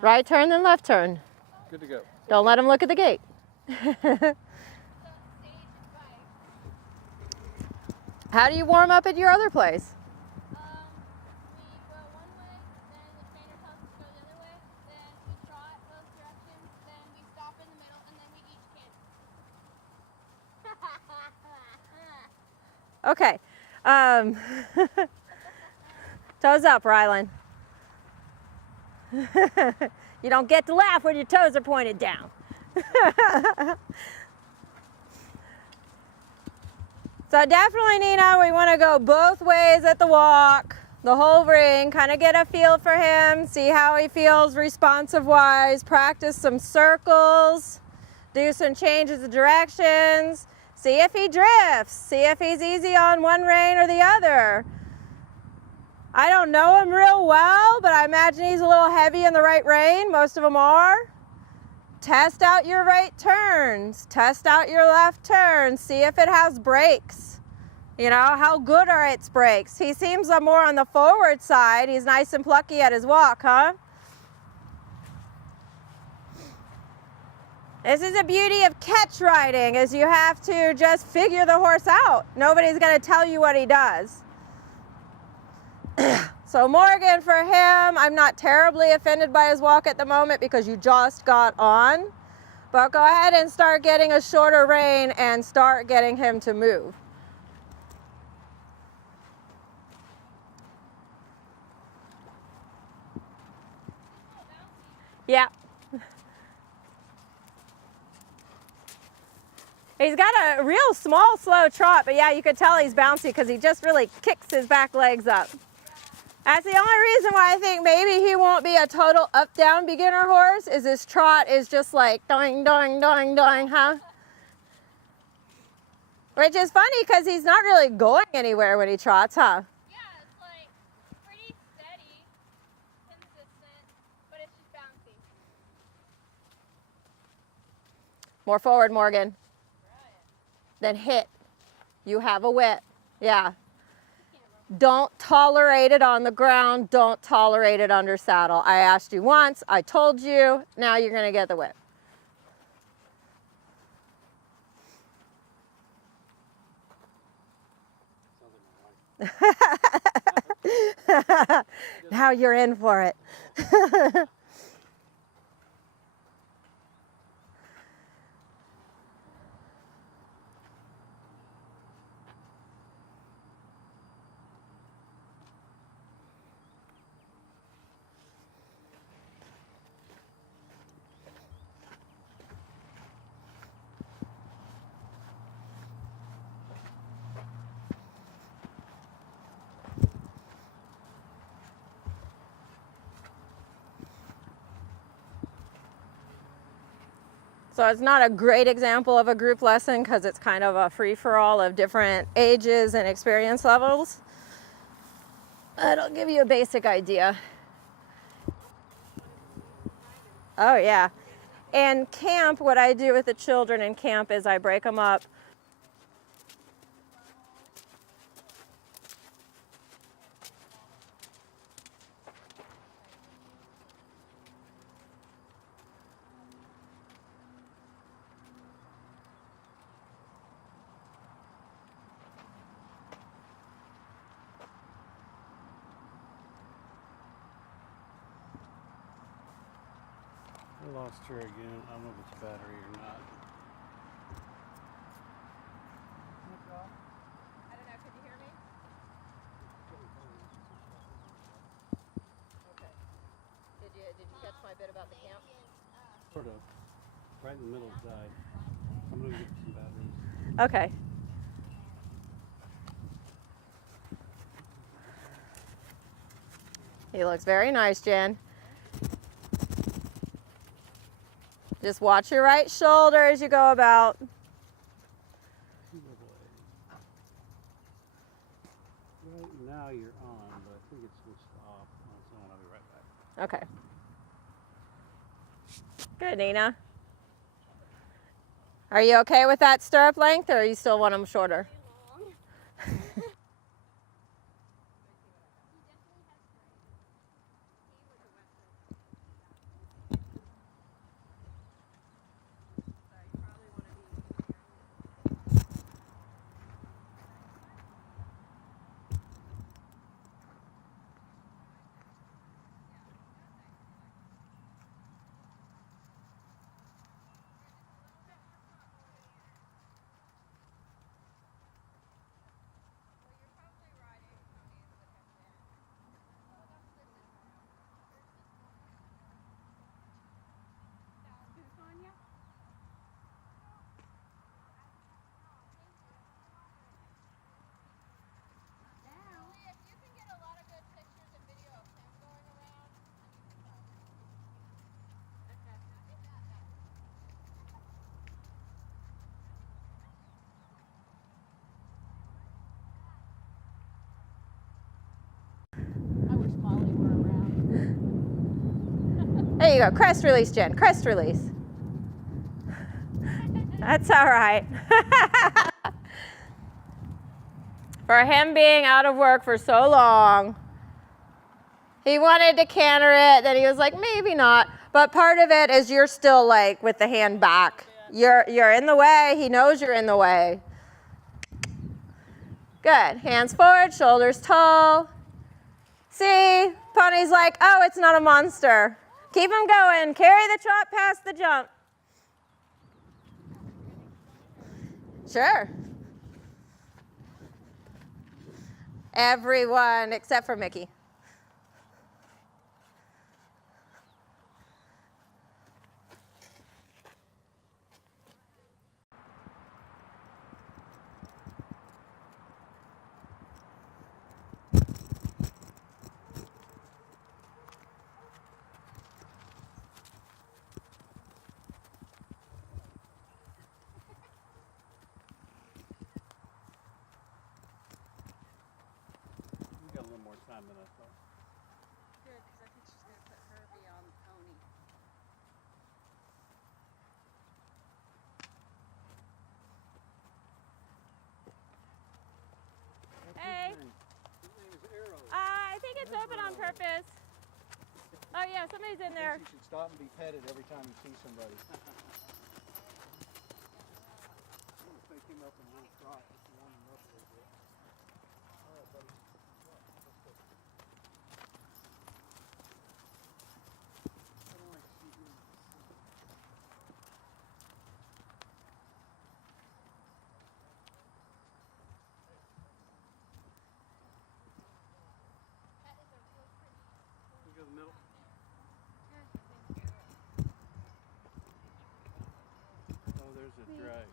Right turn, then left turn. Good to go. Don't let him look at the gate. How do you warm up at your other place? We go one way, then the trainer tells us to go the other way, then we trot both directions, then we stop in the middle, and then we each can. Okay. Toes up, Rylan. You don't get to laugh when your toes are pointed down. So definitely, Nina, we want to go both ways at the walk, the whole ring, kind of get a feel for him, see how he feels responsive-wise, practice some circles, do some changes of directions, see if he drifts, see if he's easy on one rein or the other. I don't know him real well, but I imagine he's a little heavy in the right rein. Most of them are. Test out your right turns. Test out your left turns. See if it has brakes. You know, how good are its brakes? He seems more on the forward side. He's nice and plucky at his walk, huh? This is the beauty of catch riding, is you have to just figure the horse out. Nobody's going to tell you what he does. So Morgan, for him, I'm not terribly offended by his walk at the moment because you just got on. But go ahead and start getting a shorter rein and start getting him to move. Yeah. He's got a real small, slow trot, but yeah, you could tell he's bouncy because he just really kicks his back legs up. That's the only reason why I think maybe he won't be a total up-down beginner horse, is his trot is just like doing, doing, doing, doing, huh? Which is funny because he's not really going anywhere when he trots, huh? Yeah, it's like pretty steady, consistent, but it's just bouncy. More forward, Morgan. Then hit. You have a whip. Yeah. Don't tolerate it on the ground. Don't tolerate it under saddle. I asked you once. I told you. Now you're going to get the whip. Now you're in for it. So it's not a great example of a group lesson because it's kind of a free-for-all of different ages and experience levels. It'll give you a basic idea. Oh yeah. And camp, what I do with the children in camp is I break them up. I lost her again. I don't know if it's battery or not. I don't know, could you hear me? Okay. Did you catch my bit about the camp? Sort of. Right in the middle died. I'm going to get some batteries. Okay. He looks very nice, Jen. Just watch your right shoulder as you go about. Right now you're on, but I think it's switched off. So I'll be right back. Okay. Good, Nina. Are you okay with that stirrup length, or you still want them shorter? There you go. Crest release, Jen. Crest release. That's all right. For him being out of work for so long, he wanted to canter it, then he was like, maybe not. But part of it is you're still like with the hand back. You're in the way. He knows you're in the way. Good. Hands forward, shoulders tall. See? Pony's like, oh, it's not a monster. Keep him going. Carry the trot past the jump. Sure. Everyone except for Mickey. You got a little more time than I thought. Good, because I think she's going to put Herbie on the pony. Hey. His name is Arrow. I think it's open on purpose. Oh yeah, somebody's in there. You should stop and be petted every time you see somebody. I'm gonna take him up in a little trot just to warm him up a little bit. All right, buddy. Let's go. I don't like to see him. We go to the middle. Oh, there's a drag.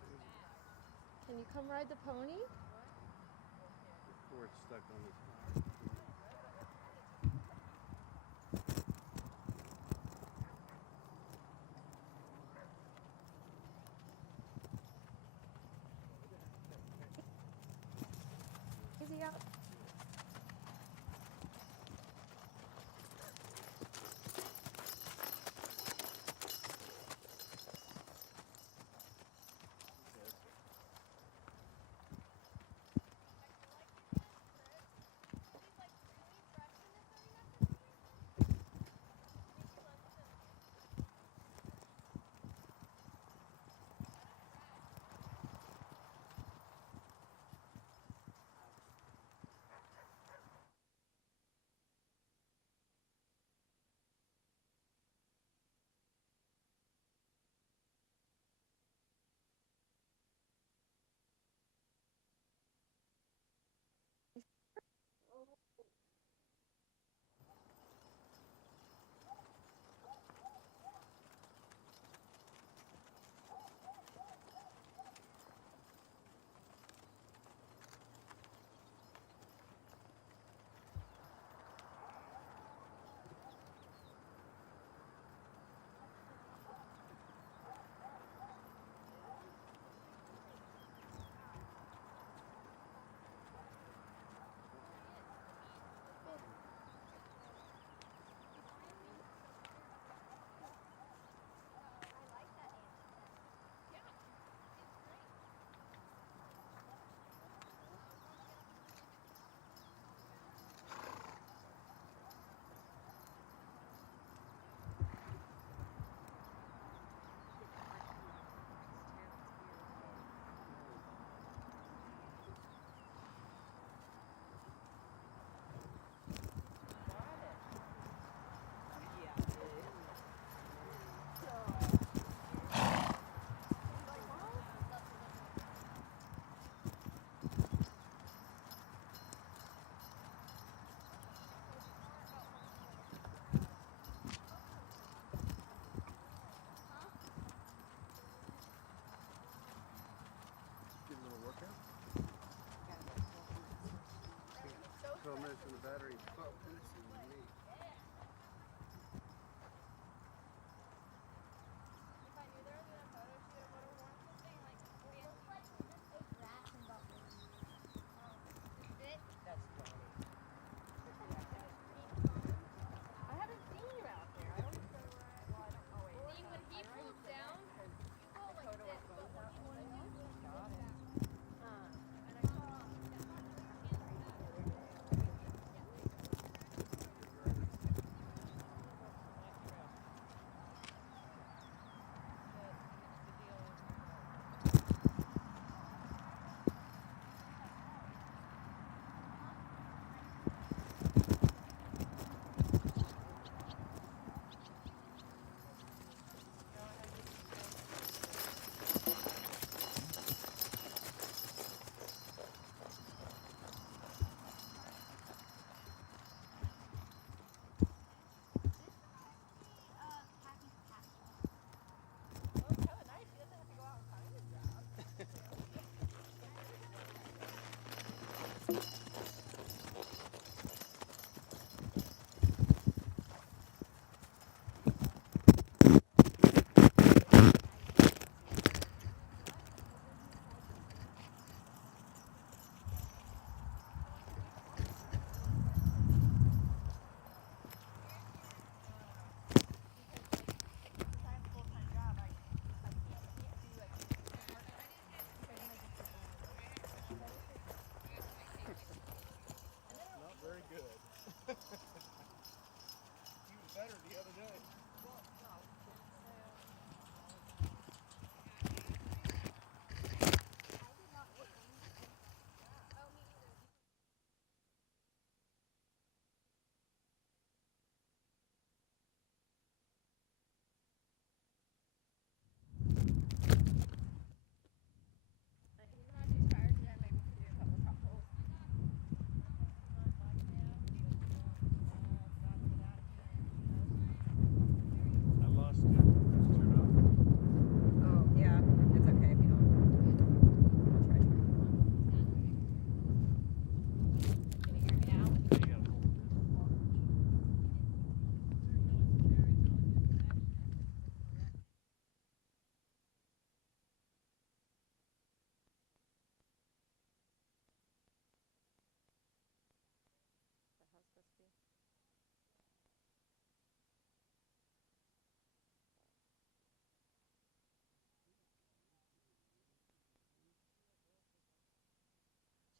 Can you come ride the pony? Before it's stuck on this line. Is he out?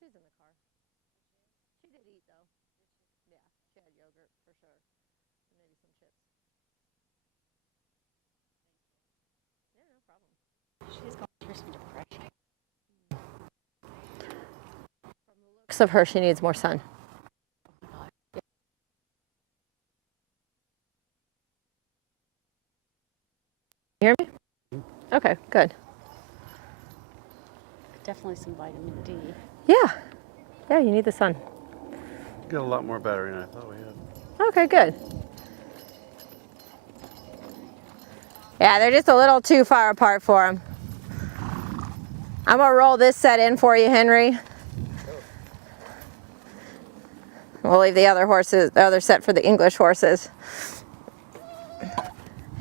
She's in the car. She did eat though. Yeah, she had yogurt for sure. And maybe some chips. Yeah, no problem. She's going through some depression. From the looks of her, she needs more sun. You hear me? Okay, good. Definitely some vitamin D. Yeah. Yeah, you need the sun. Got a lot more battery than I thought we had. Okay, good. Yeah, they're just a little too far apart for them. I'm gonna roll this set in for you, Henry. We'll leave the other set for the English horses.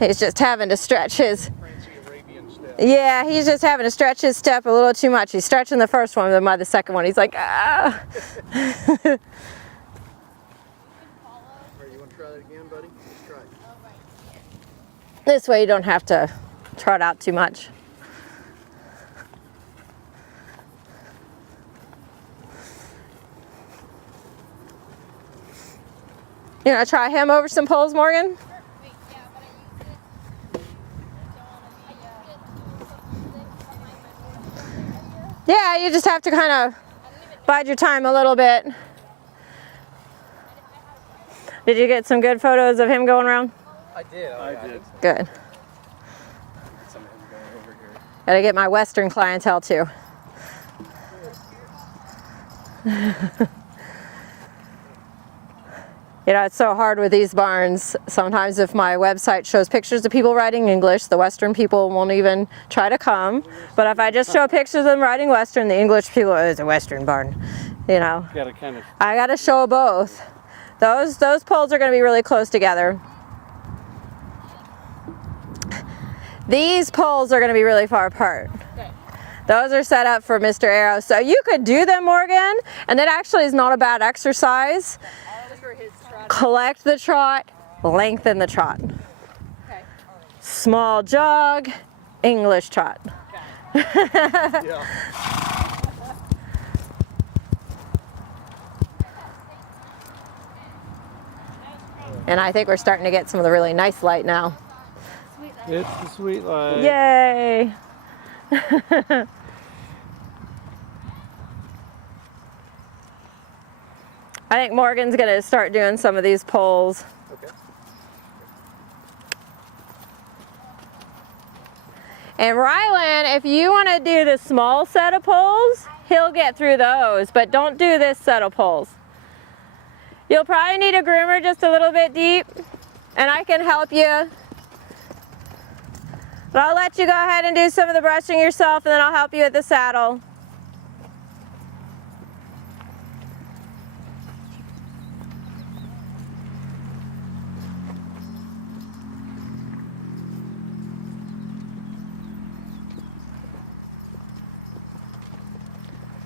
He's just having to stretch his. Fancy Arabian step. Yeah, he's just having to stretch his step a little too much. He's stretching the first one, but by the second one, he's like, ah. Here, you want to try that again, buddy? Let's try it. This way you don't have to trot out too much. You want to try him over some poles, Morgan? Wait, yeah, but Yeah, you just have to kind of bide your time a little bit. Did you get some good photos of him going around? I did. I did. Good. Some of him going over here. Gotta get my Western clientele too. You know, it's so hard with these barns. Sometimes if my website shows pictures of people writing English, the Western people won't even try to come. But if I just show pictures of them writing Western, the English people, oh, it's a Western barn. You know, Got to kind of. I gotta show both. Those poles are gonna be really close together. These poles are gonna be really far apart. Those are set up for Mr. Arrow. So you could do them, Morgan, and that actually is not a bad exercise. Collect the trot, lengthen the trot. Okay. Small jog, English trot. Yeah. And I think we're starting to get some of the really nice light now. It's the sweet light. Yay! I think Morgan's gonna start doing some of these poles. Okay. And Rylan, if you want to do the small set of poles, he'll get through those, but don't do this set of poles. You'll probably need a groomer just a little bit deep, and I can help you. But I'll let you go ahead and do some of the brushing yourself, and then I'll help you with the saddle.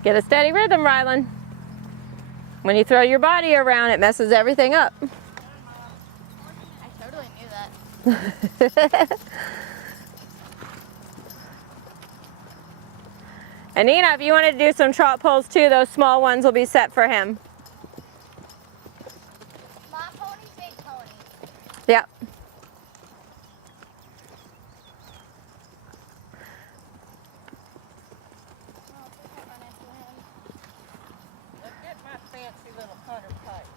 Get a steady rhythm, Rylan. When you throw your body around, it messes everything up. I totally knew that. And Nina, if you wanted to do some trot poles too, those small ones will be set for him. Small pony, big pony. Yep. Look at my fancy little hunter pipes.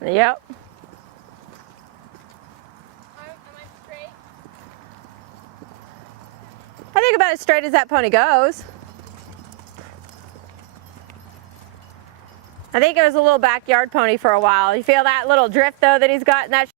Yep. Am I straight? I think about as straight as that pony goes. I think it was a little backyard pony for a while. You feel that little drift though that he's got in that